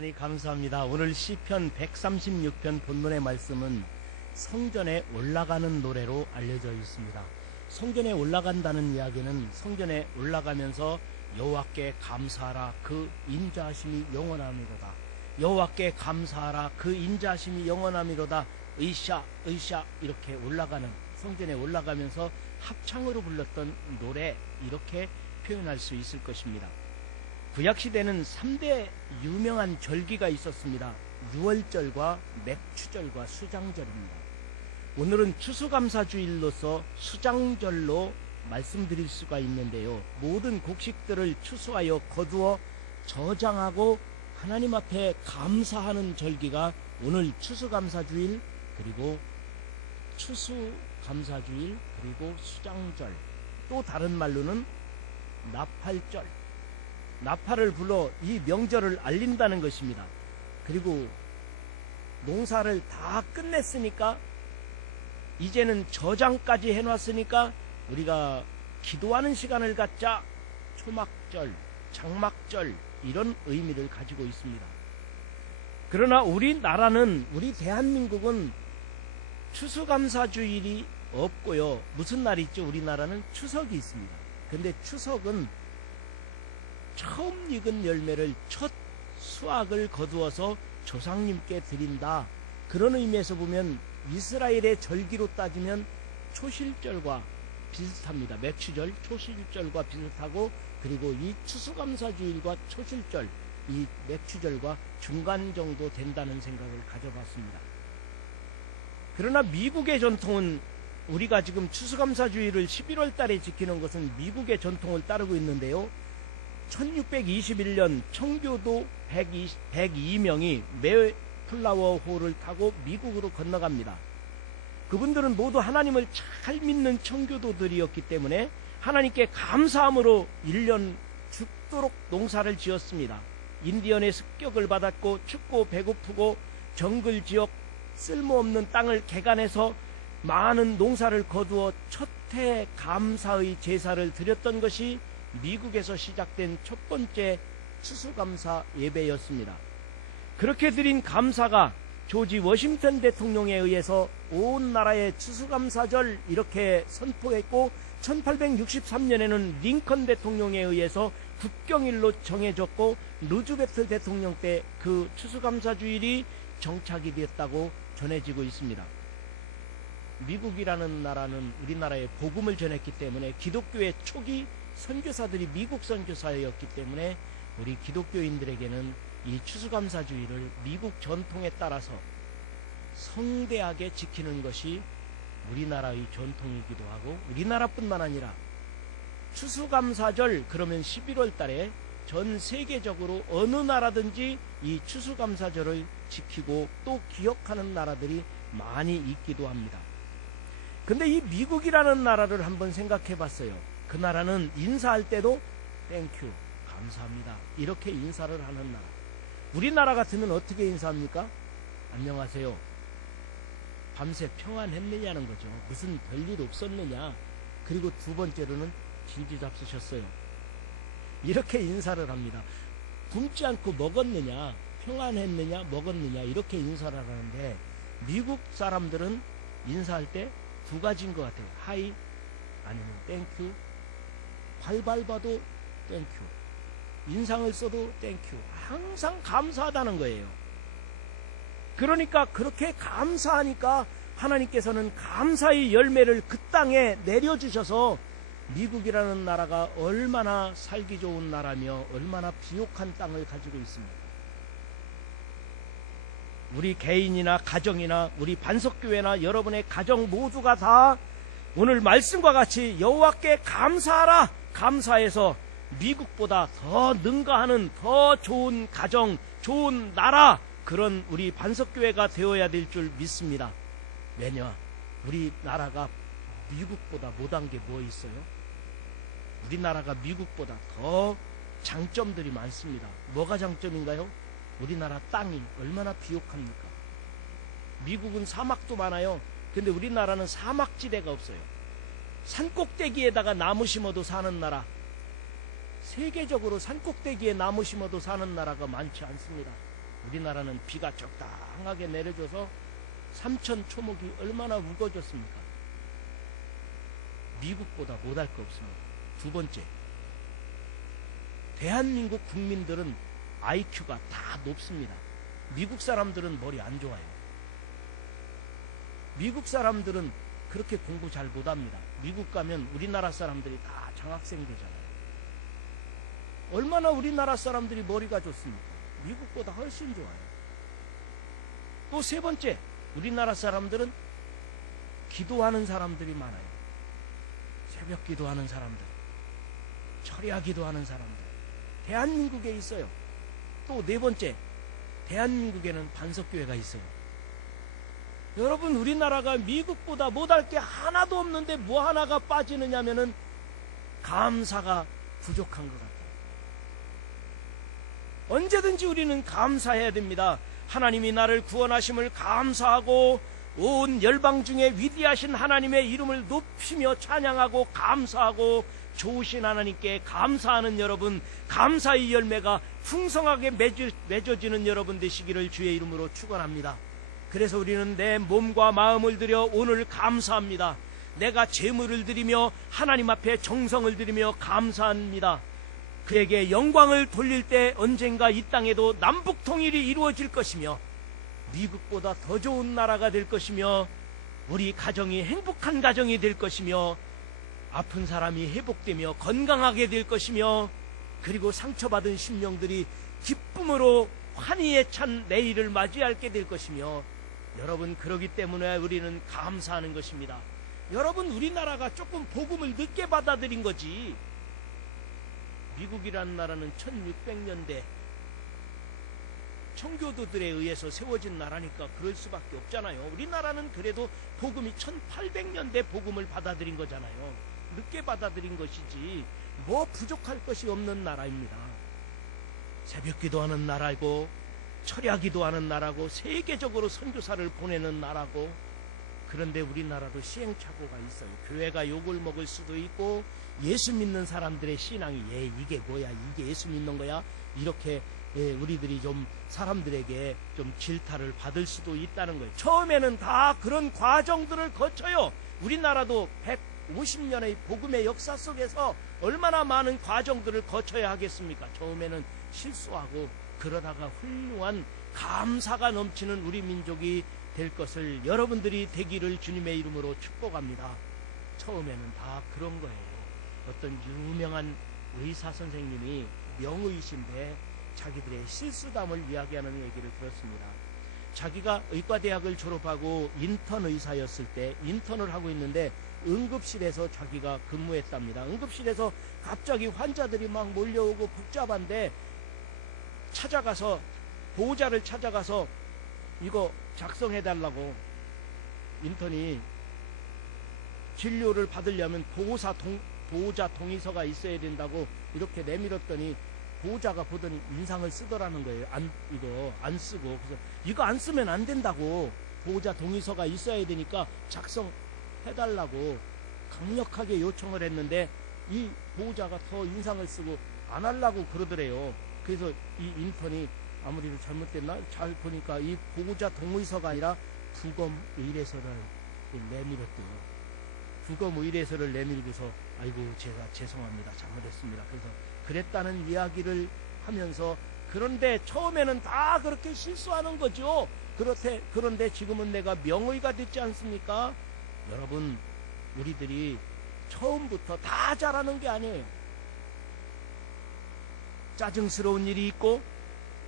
하나님 감사합니다. 오늘 시편 136편 본문의 말씀은 성전에 올라가는 노래로 알려져 있습니다. 성전에 올라간다는 이야기는 성전에 올라가면서 여호와께 감사하라 그 인자하심이 영원하미로다. 여호와께 감사하라 그 인자하심이 영원하미로다. 으쌰 으쌰 이렇게 올라가는, 성전에 올라가면서 합창으로 불렀던 노래, 이렇게 표현할 수 있을 것입니다. 구약시대는 3대 유명한 절기가 있었습니다. 유월절과 맥추절과 수장절입니다. 오늘은 추수감사주일로서 수장절로 말씀드릴 수가 있는데요, 모든 곡식들을 추수하여 거두어 저장하고 하나님 앞에 감사하는 절기가 오늘 추수감사주일, 그리고 추수감사주일, 그리고 수장절, 또 다른 말로는 나팔절, 나팔을 불러 이 명절을 알린다는 것입니다. 그리고 농사를 다 끝냈으니까 이제는 저장까지 해놨으니까 우리가 기도하는 시간을 갖자. 초막절, 장막절, 이런 의미를 가지고 있습니다. 그러나 우리나라는, 우리 대한민국은 추수감사주일이 없고요. 무슨 날이 있죠? 우리나라는 추석이 있습니다. 근데 추석은 처음 익은 열매를, 첫 수확을 거두어서 조상님께 드린다, 그런 의미에서 보면 이스라엘의 절기로 따지면 초실절과 비슷합니다. 맥추절, 초실절과 비슷하고, 그리고 이 추수감사주일과 초실절, 이 맥추절과 중간 정도 된다는 생각을 가져봤습니다. 그러나 미국의 전통은, 우리가 지금 추수감사주일을 11월 달에 지키는 것은 미국의 전통을 따르고 있는데요, 1621년 청교도 102명이 메이플라워 호를 타고 미국으로 건너갑니다. 그분들은 모두 하나님을 잘 믿는 청교도들이었기 때문에 하나님께 감사함으로 1년 죽도록 농사를 지었습니다. 인디언의 습격을 받았고 춥고 배고프고 정글 지역 쓸모없는 땅을 개간해서 많은 농사를 거두어 첫 해 감사의 제사를 드렸던 것이 미국에서 시작된 첫 번째 추수감사 예배였습니다. 그렇게 드린 감사가 조지 워싱턴 대통령에 의해서 온 나라의 추수감사절 이렇게 선포했고, 1863년에는 링컨 대통령에 의해서 국경일로 정해졌고, 루즈벨트 대통령 때 그 추수감사주일이 정착이 됐다고 전해지고 있습니다. 미국이라는 나라는 우리나라에 복음을 전했기 때문에, 기독교의 초기 선교사들이 미국 선교사였기 때문에 우리 기독교인들에게는 이 추수감사주일을 미국 전통에 따라서 성대하게 지키는 것이 우리나라의 전통이기도 하고, 우리나라뿐만 아니라 추수감사절 그러면 11월 달에 전 세계적으로 어느 나라든지 이 추수감사절을 지키고 또 기억하는 나라들이 많이 있기도 합니다. 근데 이 미국이라는 나라를 한번 생각해 봤어요. 그 나라는 인사할 때도 땡큐, 감사합니다, 이렇게 인사를 하는 나라. 우리나라 같으면 어떻게 인사합니까? 안녕하세요. 밤새 평안했느냐는 거죠. 무슨 별일 없었느냐. 그리고 두 번째로는 질질 잡수셨어요, 이렇게 인사를 합니다. 굶지 않고 먹었느냐, 평안했느냐, 먹었느냐, 이렇게 인사를 하는데, 미국 사람들은 인사할 때 두 가지인 것 같아요. 하이 아니면 땡큐, 발 밟아도 땡큐, 인상을 써도 땡큐, 항상 감사하다는 거예요. 그러니까 그렇게 감사하니까 하나님께서는 감사의 열매를 그 땅에 내려주셔서 미국이라는 나라가 얼마나 살기 좋은 나라며 얼마나 비옥한 땅을 가지고 있습니다. 우리 개인이나 가정이나 우리 반석교회나 여러분의 가정 모두가 다 오늘 말씀과 같이 여호와께 감사하라, 감사해서 미국보다 더 능가하는 더 좋은 가정, 좋은 나라, 그런 우리 반석교회가 되어야 될 줄 믿습니다. 왜냐? 우리나라가 미국보다 못한 게 뭐 있어요? 우리나라가 미국보다 더 장점들이 많습니다. 뭐가 장점인가요? 우리나라 땅이 얼마나 비옥합니까? 미국은 사막도 많아요. 근데 우리나라는 사막지대가 없어요. 산꼭대기에다가 나무 심어도 사는 나라, 세계적으로 산꼭대기에 나무 심어도 사는 나라가 많지 않습니다. 우리나라는 비가 적당하게 내려줘서 삼천 초목이 얼마나 우거졌습니까? 미국보다 못할 거 없습니다. 두 번째, 대한민국 국민들은 IQ가 다 높습니다. 미국 사람들은 머리 안 좋아요. 미국 사람들은 그렇게 공부 잘 못합니다. 미국 가면 우리나라 사람들이 다 장학생 되잖아요. 얼마나 우리나라 사람들이 머리가 좋습니까? 미국보다 훨씬 좋아요. 또 세 번째, 우리나라 사람들은 기도하는 사람들이 많아요. 새벽 기도하는 사람들, 철야 기도하는 사람들, 대한민국에 있어요. 또 네 번째, 대한민국에는 반석교회가 있어요. 여러분, 우리나라가 미국보다 못할 게 하나도 없는데 뭐 하나가 빠지느냐면은 감사가 부족한 것 같아요. 언제든지 우리는 감사해야 됩니다. 하나님이 나를 구원하심을 감사하고 온 열방 중에 위대하신 하나님의 이름을 높이며 찬양하고 감사하고 좋으신 하나님께 감사하는 여러분, 감사의 열매가 풍성하게 맺어지는 여러분 되시기를 주의 이름으로 축원합니다. 그래서 우리는 내 몸과 마음을 들여 오늘 감사합니다. 내가 제물을 드리며 하나님 앞에 정성을 드리며 감사합니다. 그에게 영광을 돌릴 때 언젠가 이 땅에도 남북 통일이 이루어질 것이며 미국보다 더 좋은 나라가 될 것이며 우리 가정이 행복한 가정이 될 것이며 아픈 사람이 회복되며 건강하게 될 것이며 그리고 상처받은 심령들이 기쁨으로 환희에 찬 내일을 맞이하게 될 것이며 여러분, 그러기 때문에 우리는 감사하는 것입니다. 여러분, 우리나라가 조금 복음을 늦게 받아들인 거지, 미국이라는 나라는 1600년대 청교도들에 의해서 세워진 나라니까 그럴 수밖에 없잖아요. 우리나라는 그래도 복음이 1800년대 복음을 받아들인 거잖아요. 늦게 받아들인 것이지 뭐 부족할 것이 없는 나라입니다. 새벽 기도하는 나라고 철야 기도하는 나라고 세계적으로 선교사를 보내는 나라고, 그런데 우리나라도 시행착오가 있어요. 교회가 욕을 먹을 수도 있고 예수 믿는 사람들의 신앙이 이게 뭐야, 이게 예수 믿는 거야, 이렇게 우리들이 좀 사람들에게 좀 질타를 받을 수도 있다는 거예요. 처음에는 다 그런 과정들을 거쳐요. 우리나라도 150년의 복음의 역사 속에서 얼마나 많은 과정들을 거쳐야 하겠습니까? 처음에는 실수하고 그러다가 훌륭한 감사가 넘치는 우리 민족이 될 것을 여러분들이 되기를 주님의 이름으로 축복합니다. 처음에는 다 그런 거예요. 어떤 유명한 의사 선생님이 명의신데 자기들의 실수담을 이야기하는 얘기를 들었습니다. 자기가 의과대학을 졸업하고 인턴 의사였을 때 인턴을 하고 있는데 응급실에서 자기가 근무했답니다. 응급실에서 갑자기 환자들이 막 몰려오고 복잡한데 찾아가서 보호자를 찾아가서 이거 작성해달라고, 인턴이 진료를 받으려면 보호자 동의서가 있어야 된다고 이렇게 내밀었더니 보호자가 보더니 인상을 쓰더라는 거예요. 이거 안 쓰고. 그래서 이거 안 쓰면 안 된다고, 보호자 동의서가 있어야 되니까 작성해달라고 강력하게 요청을 했는데 이 보호자가 더 인상을 쓰고 안 하려고 그러더래요. 그래서 이 인턴이 아무리 잘못됐나? 잘 보니까 이 보호자 동의서가 아니라 부검 의뢰서를 내밀었대요. 부검 의뢰서를 내밀고서 아이고 제가 죄송합니다, 잘못했습니다, 그래서 그랬다는 이야기를 하면서, 그런데 처음에는 다 그렇게 실수하는 거죠. 그런데 지금은 내가 명의가 됐지 않습니까? 여러분, 우리들이 처음부터 다 잘하는 게 아니에요. 짜증스러운 일이 있고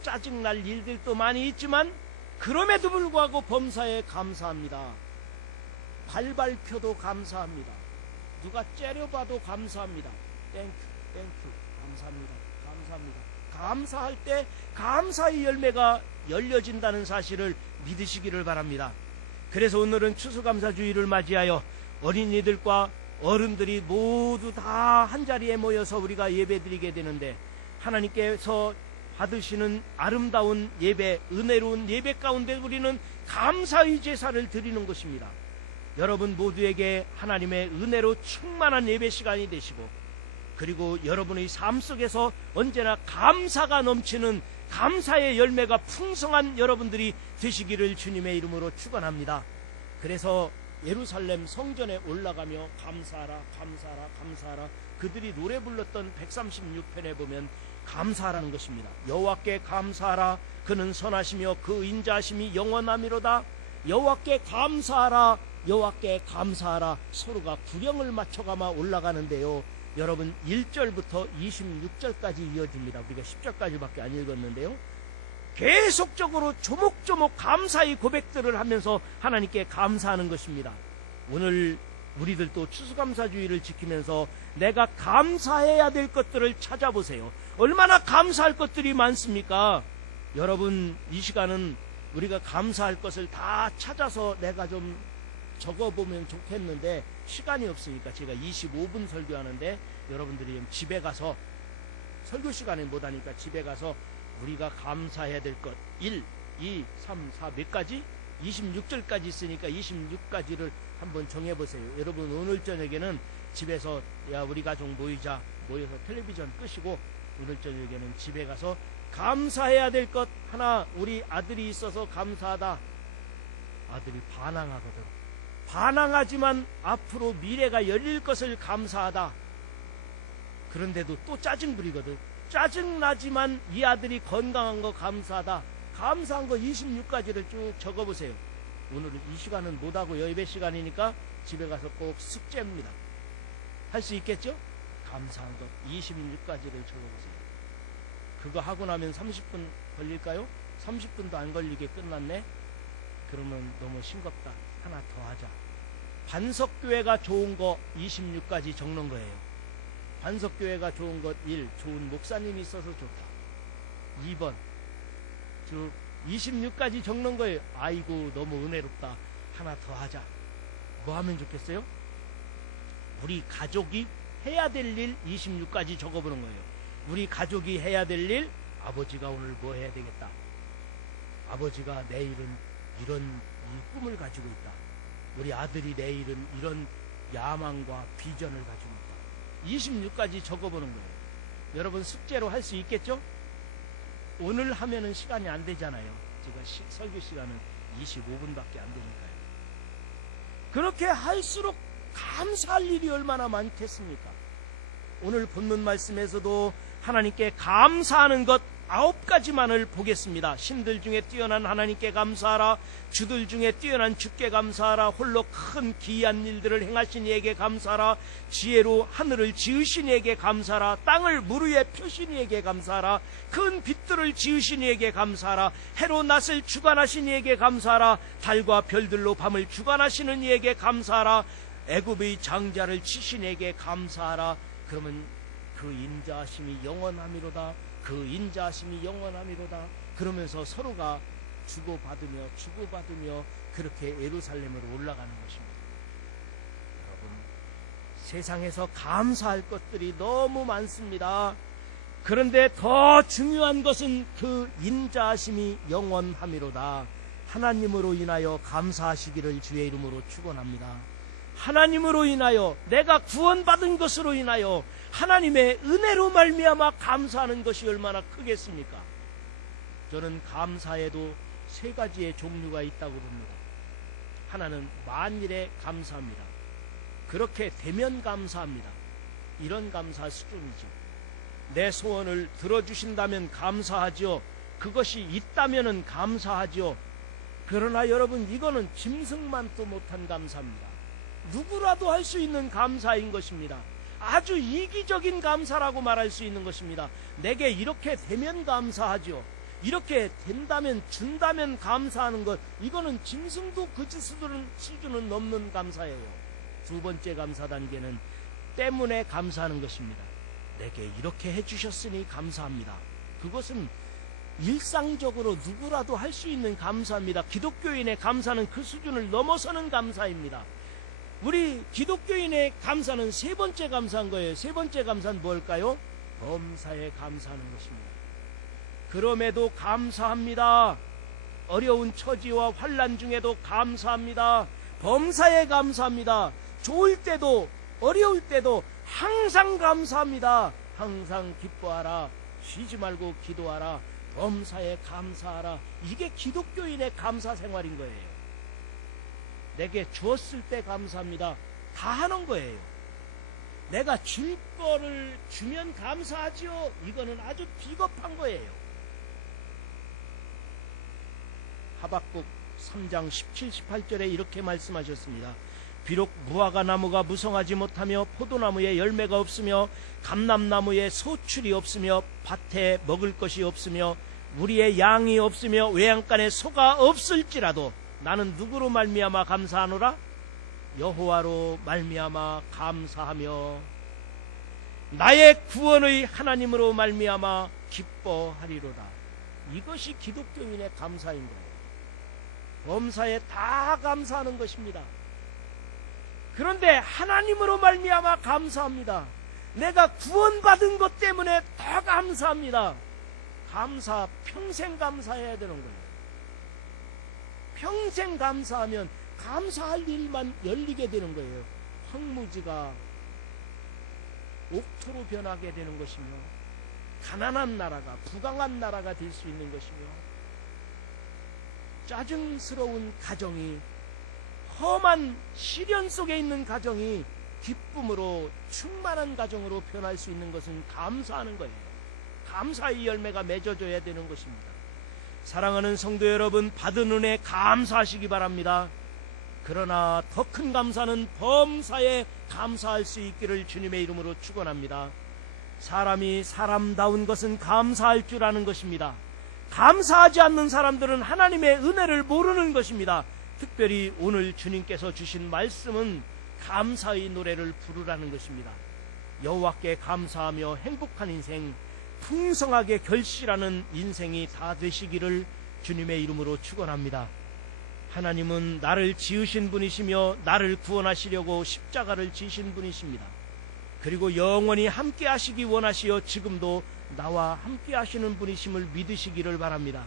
짜증날 일들도 많이 있지만 그럼에도 불구하고 범사에 감사합니다. 발발표도 감사합니다. 누가 째려봐도 감사합니다. 땡큐 감사합니다. 감사할 때 감사의 열매가 열려진다는 사실을 믿으시기를 바랍니다. 그래서 오늘은 추수감사주의를 맞이하여 어린이들과 어른들이 모두 다 한자리에 모여서 우리가 예배드리게 되는데, 하나님께서 받으시는 아름다운 예배, 은혜로운 예배 가운데 우리는 감사의 제사를 드리는 것입니다. 여러분 모두에게 하나님의 은혜로 충만한 예배 시간이 되시고, 그리고 여러분의 삶 속에서 언제나 감사가 넘치는 감사의 열매가 풍성한 여러분들이 되시기를 주님의 이름으로 축원합니다. 그래서 예루살렘 성전에 올라가며 감사하라 감사하라 감사하라, 그들이 노래 불렀던 136편에 보면 감사하라는 것입니다. 여호와께 감사하라, 그는 선하시며 그 인자하심이 영원하미로다. 여호와께 감사하라, 여호와께 감사하라. 서로가 구령을 맞춰가며 올라가는데요, 여러분 1절부터 26절까지 이어집니다. 우리가 10절까지밖에 안 읽었는데요, 계속적으로 조목조목 감사의 고백들을 하면서 하나님께 감사하는 것입니다. 오늘 우리들도 추수감사주의를 지키면서 내가 감사해야 될 것들을 찾아보세요. 얼마나 감사할 것들이 많습니까? 여러분, 이 시간은 우리가 감사할 것을 다 찾아서 내가 좀 적어보면 좋겠는데 시간이 없으니까 제가 25분 설교하는데 여러분들이 집에 가서, 설교 시간에 못하니까 집에 가서 우리가 감사해야 될 것 1, 2, 3, 4 몇 가지? 26절까지 있으니까 26가지를 한번 정해보세요. 여러분, 오늘 저녁에는 집에서 우리 가족 모여서 텔레비전 끄시고 오늘 저녁에는 집에 가서 감사해야 될 것 하나, 우리 아들이 있어서 감사하다. 아들이 반항하거든. 반항하지만 앞으로 미래가 열릴 것을 감사하다. 그런데도 또 짜증 부리거든. 짜증나지만 이 아들이 건강한 거 감사하다. 감사한 거 26가지를 쭉 적어보세요. 오늘은 이 시간은 못하고 예배 시간이니까 집에 가서 꼭 숙제입니다. 할 수 있겠죠? 감사한 것 26가지를 적어보세요. 그거 하고 나면 30분 걸릴까요? 30분도 안 걸리게 끝났네? 그러면 너무 싱겁다. 하나 더 하자. 반석교회가 좋은 거 26가지 적는 거예요. 반석교회가 좋은 것 1. 좋은 목사님이 있어서 좋다. 2번 26가지 적는 거예요. 아이고 너무 은혜롭다. 하나 더 하자. 뭐 하면 좋겠어요? 우리 가족이 해야 될 일 26가지 적어보는 거예요. 우리 가족이 해야 될 일, 아버지가 오늘 뭐 해야 되겠다. 아버지가 내일은 이런 꿈을 가지고 있다. 우리 아들이 내일은 이런 야망과 비전을 가지고 있다. 26가지 적어보는 거예요. 여러분 숙제로 할 수 있겠죠? 오늘 하면은 시간이 안 되잖아요. 제가 설교 시간은 25분밖에 안 되니까요. 그렇게 할수록 감사할 일이 얼마나 많겠습니까? 오늘 본문 말씀에서도 하나님께 감사하는 것 9가지만을 보겠습니다. 신들 중에 뛰어난 하나님께 감사하라. 주들 중에 뛰어난 주께 감사하라. 홀로 큰 기이한 일들을 행하신 이에게 감사하라. 지혜로 하늘을 지으신 이에게 감사하라. 땅을 물 위에 펴신 이에게 감사하라. 큰 빛들을 지으신 이에게 감사하라. 해로 낮을 주관하신 이에게 감사하라. 달과 별들로 밤을 주관하시는 이에게 감사하라. 애굽의 장자를 치신 이에게 감사하라. 그러면 그 인자하심이 영원하미로다. 그 인자하심이 영원하미로다. 그러면서 서로가 주고받으며 그렇게 예루살렘으로 올라가는 것입니다. 여러분, 세상에서 감사할 것들이 너무 많습니다. 그런데 더 중요한 것은 그 인자하심이 영원하미로다. 하나님으로 인하여 감사하시기를 주의 이름으로 축원합니다. 하나님으로 인하여, 내가 구원받은 것으로 인하여 하나님의 은혜로 말미암아 감사하는 것이 얼마나 크겠습니까? 저는 감사에도 3가지의 종류가 있다고 봅니다. 하나는 만일에 감사합니다. 그렇게 되면 감사합니다. 이런 감사 수준이죠. 내 소원을 들어주신다면 감사하죠. 그것이 있다면 감사하죠. 그러나 여러분, 이거는 짐승만도 못한 감사입니다. 누구라도 할 수 있는 감사인 것입니다. 아주 이기적인 감사라고 말할 수 있는 것입니다. 내게 이렇게 되면 감사하죠. 이렇게 된다면, 준다면 감사하는 것, 이거는 짐승도 그 수준은 넘는 감사예요. 2번째 감사 단계는 때문에 감사하는 것입니다. 내게 이렇게 해주셨으니 감사합니다. 그것은 일상적으로 누구라도 할 수 있는 감사입니다. 기독교인의 감사는 그 수준을 넘어서는 감사입니다. 우리 기독교인의 감사는 3번째 감사인 거예요. 3번째 감사는 뭘까요? 범사에 감사하는 것입니다. 그럼에도 감사합니다. 어려운 처지와 환난 중에도 감사합니다. 범사에 감사합니다. 좋을 때도 어려울 때도 항상 감사합니다. 항상 기뻐하라. 쉬지 말고 기도하라. 범사에 감사하라. 이게 기독교인의 감사 생활인 거예요. 내게 주었을 때 감사합니다. 다 하는 거예요. 내가 줄 거를 주면 감사하지요. 이거는 아주 비겁한 거예요. 하박국 3장 17, 18절에 이렇게 말씀하셨습니다. 비록 무화과 나무가 무성하지 못하며 포도나무에 열매가 없으며 감람나무에 소출이 없으며 밭에 먹을 것이 없으며 우리의 양이 없으며 외양간에 소가 없을지라도 나는 누구로 말미암아 감사하노라? 여호와로 말미암아 감사하며 나의 구원의 하나님으로 말미암아 기뻐하리로다. 이것이 기독교인의 감사인 거예요. 범사에 다 감사하는 것입니다. 그런데 하나님으로 말미암아 감사합니다. 내가 구원받은 것 때문에 더 감사합니다. 감사, 평생 감사해야 되는 거예요. 평생 감사하면 감사할 일만 열리게 되는 거예요. 황무지가 옥토로 변하게 되는 것이며 가난한 나라가 부강한 나라가 될 수 있는 것이며 짜증스러운 가정이 험한 시련 속에 있는 가정이 기쁨으로 충만한 가정으로 변할 수 있는 것은 감사하는 거예요. 감사의 열매가 맺어져야 되는 것입니다. 사랑하는 성도 여러분, 받은 은혜 감사하시기 바랍니다. 그러나 더 큰 감사는 범사에 감사할 수 있기를 주님의 이름으로 축원합니다. 사람이 사람다운 것은 감사할 줄 아는 것입니다. 감사하지 않는 사람들은 하나님의 은혜를 모르는 것입니다. 특별히 오늘 주님께서 주신 말씀은 감사의 노래를 부르라는 것입니다. 여호와께 감사하며 행복한 인생, 풍성하게 결실하는 인생이 다 되시기를 주님의 이름으로 축원합니다. 하나님은 나를 지으신 분이시며 나를 구원하시려고 십자가를 지신 분이십니다. 그리고 영원히 함께 하시기 원하시어 지금도 나와 함께 하시는 분이심을 믿으시기를 바랍니다.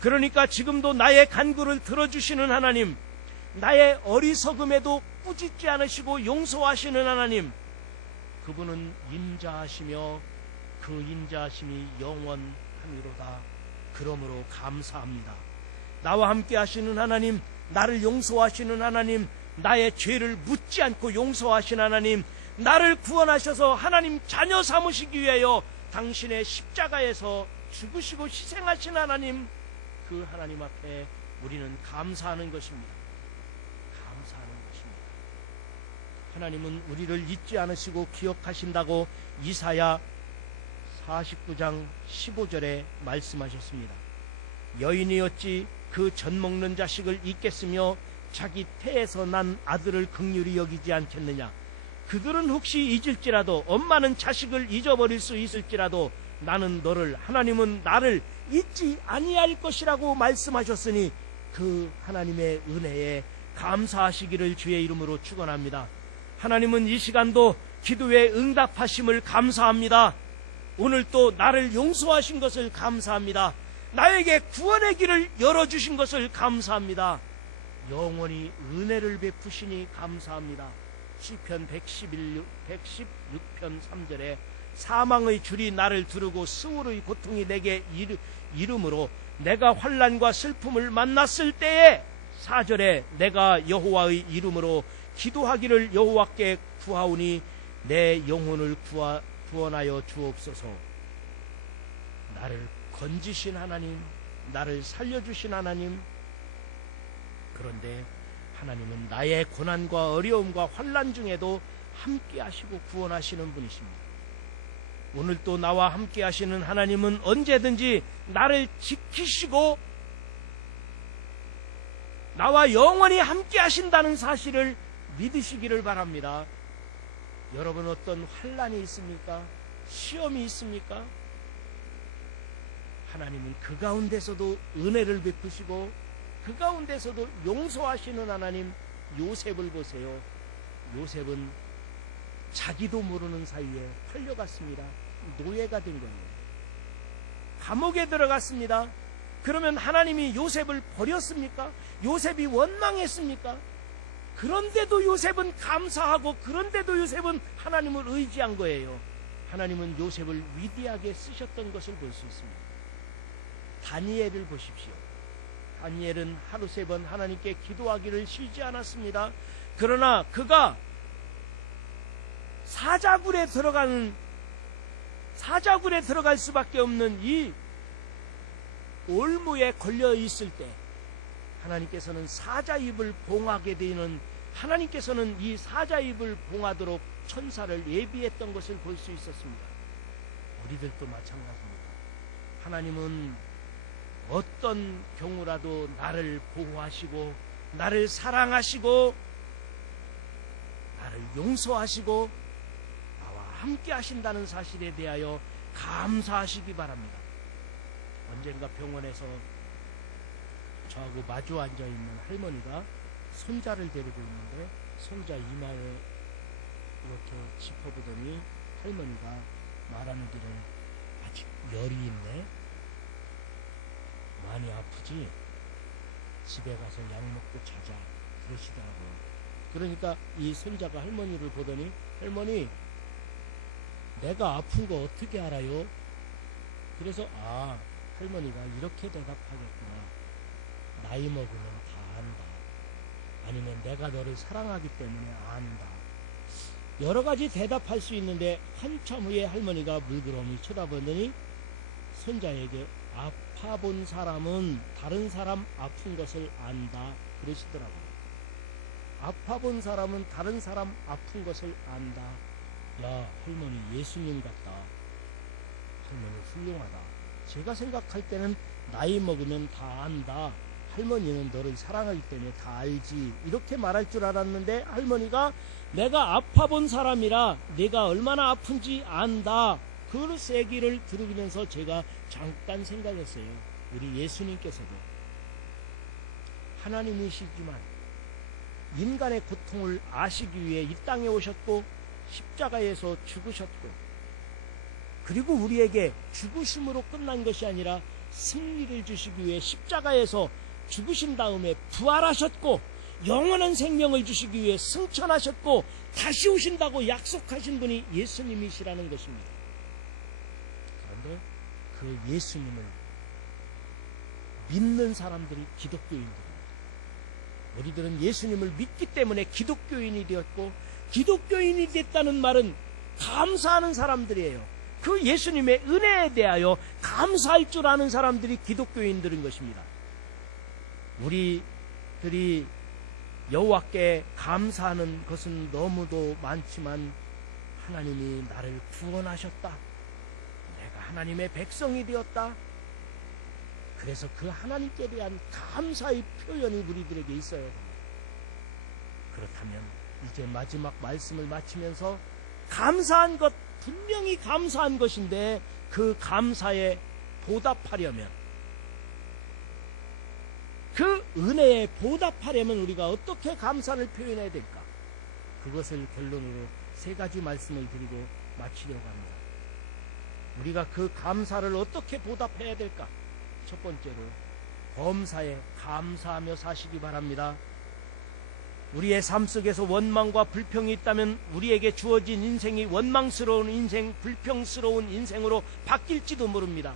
그러니까 지금도 나의 간구를 들어주시는 하나님, 나의 어리석음에도 꾸짖지 않으시고 용서하시는 하나님, 그분은 인자하시며 그 인자하심이 영원하미로다. 그러므로 감사합니다. 나와 함께 하시는 하나님, 나를 용서하시는 하나님, 나의 죄를 묻지 않고 용서하신 하나님, 나를 구원하셔서 하나님 자녀 삼으시기 위하여 당신의 십자가에서 죽으시고 희생하신 하나님, 그 하나님 앞에 우리는 감사하는 것입니다. 감사하는 것입니다. 하나님은 우리를 잊지 않으시고 기억하신다고 이사야 49장 15절에 말씀하셨습니다. 여인이 어찌 그 젖 먹는 자식을 잊겠으며 자기 태에서 난 아들을 긍휼히 여기지 않겠느냐. 그들은 혹시 잊을지라도, 엄마는 자식을 잊어버릴 수 있을지라도 나는 너를, 하나님은 나를 잊지 아니할 것이라고 말씀하셨으니 그 하나님의 은혜에 감사하시기를 주의 이름으로 축원합니다. 하나님은 이 시간도 기도에 응답하심을 감사합니다. 오늘 또 나를 용서하신 것을 감사합니다. 나에게 구원의 길을 열어주신 것을 감사합니다. 영원히 은혜를 베푸시니 감사합니다. 시편 116편 3절에 사망의 줄이 나를 두르고 스울의 고통이 내게 이름으로 내가 환난과 슬픔을 만났을 때에 4절에 내가 여호와의 이름으로 기도하기를 여호와께 구하오니 내 영혼을 구원하여 주옵소서. 나를 건지신 하나님, 나를 살려주신 하나님, 그런데 하나님은 나의 고난과 어려움과 환난 중에도 함께 하시고 구원하시는 분이십니다. 오늘 또 나와 함께 하시는 하나님은 언제든지 나를 지키시고 나와 영원히 함께 하신다는 사실을 믿으시기를 바랍니다. 여러분, 어떤 환난이 있습니까? 시험이 있습니까? 하나님은 그 가운데서도 은혜를 베푸시고 그 가운데서도 용서하시는 하나님. 요셉을 보세요. 요셉은 자기도 모르는 사이에 팔려갔습니다. 노예가 된 거예요. 감옥에 들어갔습니다. 그러면 하나님이 요셉을 버렸습니까? 요셉이 원망했습니까? 그런데도 요셉은 감사하고, 그런데도 요셉은 하나님을 의지한 거예요. 하나님은 요셉을 위대하게 쓰셨던 것을 볼 수 있습니다. 다니엘을 보십시오. 다니엘은 하루 3번 하나님께 기도하기를 쉬지 않았습니다. 그러나 그가 사자굴에 들어갈 수밖에 없는 이 올무에 걸려 있을 때 하나님께서는 사자 입을 봉하게 되는, 하나님께서는 이 사자 입을 봉하도록 천사를 예비했던 것을 볼 수 있었습니다. 우리들도 마찬가지입니다. 하나님은 어떤 경우라도 나를 보호하시고 나를 사랑하시고 나를 용서하시고 나와 함께 하신다는 사실에 대하여 감사하시기 바랍니다. 언젠가 병원에서 저하고 마주 앉아있는 할머니가 손자를 데리고 있는데 손자 이마에 이렇게 짚어보더니 할머니가 말하는 길에 아직 열이 있네, 많이 아프지, 집에 가서 약 먹고 자자, 그러시더라고요. 그러니까 이 손자가 할머니를 보더니, 할머니 내가 아픈 거 어떻게 알아요? 그래서 할머니가 이렇게 대답하겠구나, 나이 먹으면 다 안다, 아니면 내가 너를 사랑하기 때문에 안다. 여러 가지 대답할 수 있는데 한참 후에 할머니가 물끄러미 쳐다보더니 손자에게 아파본 사람은 다른 사람 아픈 것을 안다, 그러시더라고요. 아파본 사람은 다른 사람 아픈 것을 안다. 야, 할머니 예수님 같다, 할머니 훌륭하다. 제가 생각할 때는 나이 먹으면 다 안다, 할머니는 너를 사랑하기 때문에 다 알지, 이렇게 말할 줄 알았는데 할머니가 내가 아파본 사람이라 내가 얼마나 아픈지 안다, 그 세기를 들으면서 제가 잠깐 생각했어요. 우리 예수님께서도 하나님이시지만 인간의 고통을 아시기 위해 이 땅에 오셨고 십자가에서 죽으셨고, 그리고 우리에게 죽으심으로 끝난 것이 아니라 승리를 주시기 위해 십자가에서 죽으신 다음에 부활하셨고 영원한 생명을 주시기 위해 승천하셨고 다시 오신다고 약속하신 분이 예수님이시라는 것입니다. 그런데 그 예수님을 믿는 사람들이 기독교인들입니다. 우리들은 예수님을 믿기 때문에 기독교인이 되었고, 기독교인이 됐다는 말은 감사하는 사람들이에요. 그 예수님의 은혜에 대하여 감사할 줄 아는 사람들이 기독교인들인 것입니다. 우리들이 여호와께 감사하는 것은 너무도 많지만, 하나님이 나를 구원하셨다, 내가 하나님의 백성이 되었다, 그래서 그 하나님께 대한 감사의 표현이 우리들에게 있어야 합니다. 그렇다면 이제 마지막 말씀을 마치면서 감사한 것, 분명히 감사한 것인데 그 감사에 보답하려면, 그 은혜에 보답하려면 우리가 어떻게 감사를 표현해야 될까? 그것을 결론으로 3가지 말씀을 드리고 마치려고 합니다. 우리가 그 감사를 어떻게 보답해야 될까? 첫 번째로 범사에 감사하며 사시기 바랍니다. 우리의 삶 속에서 원망과 불평이 있다면 우리에게 주어진 인생이 원망스러운 인생, 불평스러운 인생으로 바뀔지도 모릅니다.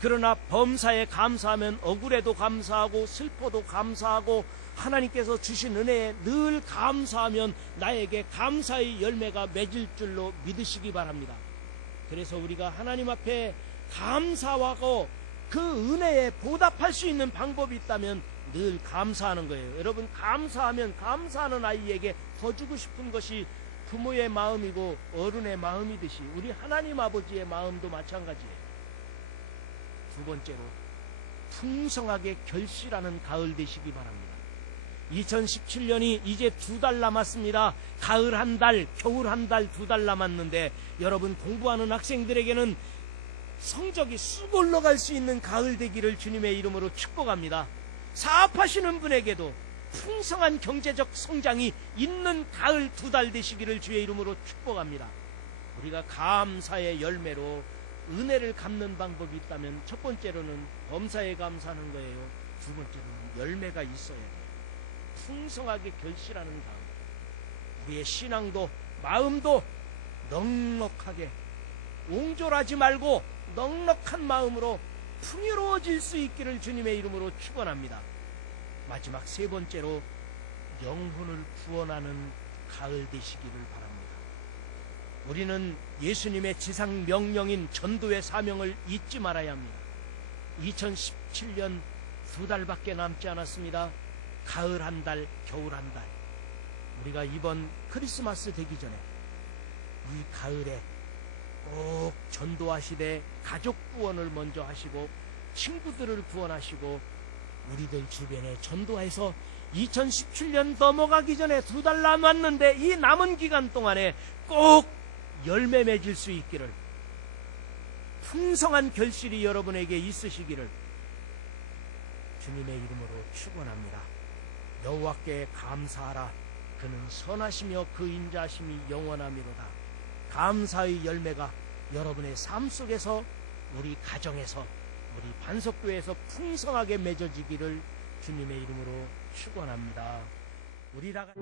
그러나 범사에 감사하면 억울해도 감사하고 슬퍼도 감사하고 하나님께서 주신 은혜에 늘 감사하면 나에게 감사의 열매가 맺을 줄로 믿으시기 바랍니다. 그래서 우리가 하나님 앞에 감사하고 그 은혜에 보답할 수 있는 방법이 있다면 늘 감사하는 거예요. 여러분, 감사하면 감사하는 아이에게 더 주고 싶은 것이 부모의 마음이고 어른의 마음이듯이 우리 하나님 아버지의 마음도 마찬가지예요. 두 번째로 풍성하게 결실하는 가을 되시기 바랍니다. 2017년이 이제 2달 남았습니다. 가을 1달, 겨울 1달, 2달 남았는데 여러분, 공부하는 학생들에게는 성적이 쑥 올라갈 수 있는 가을 되기를 주님의 이름으로 축복합니다. 사업하시는 분에게도 풍성한 경제적 성장이 있는 가을 2달 되시기를 주의 이름으로 축복합니다. 우리가 감사의 열매로 은혜를 갚는 방법이 있다면 첫 번째로는 범사에 감사하는 거예요. 두 번째로는 열매가 있어야 돼요. 풍성하게 결실하는 가을. 우리의 신앙도 마음도 넉넉하게, 옹졸하지 말고 넉넉한 마음으로 풍요로워질 수 있기를 주님의 이름으로 축원합니다. 마지막 세 번째로 영혼을 구원하는 가을 되시기를 바랍니다. 우리는 예수님의 지상 명령인 전도의 사명을 잊지 말아야 합니다. 2017년 2달밖에 남지 않았습니다. 가을 한 달, 겨울 한 달. 우리가 이번 크리스마스 되기 전에 이 가을에 꼭 전도하시되 가족 구원을 먼저 하시고 친구들을 구원하시고 우리들 주변에 전도해서 2017년 넘어가기 전에 2달 남았는데 이 남은 기간 동안에 꼭 열매 맺을 수 있기를, 풍성한 결실이 여러분에게 있으시기를 주님의 이름으로 축원합니다. 여호와께 감사하라. 그는 선하시며 그 인자하심이 영원하미로다. 감사의 열매가 여러분의 삶 속에서, 우리 가정에서, 우리 반석교회에서 풍성하게 맺어지기를 주님의 이름으로 축원합니다. 우리 다 같이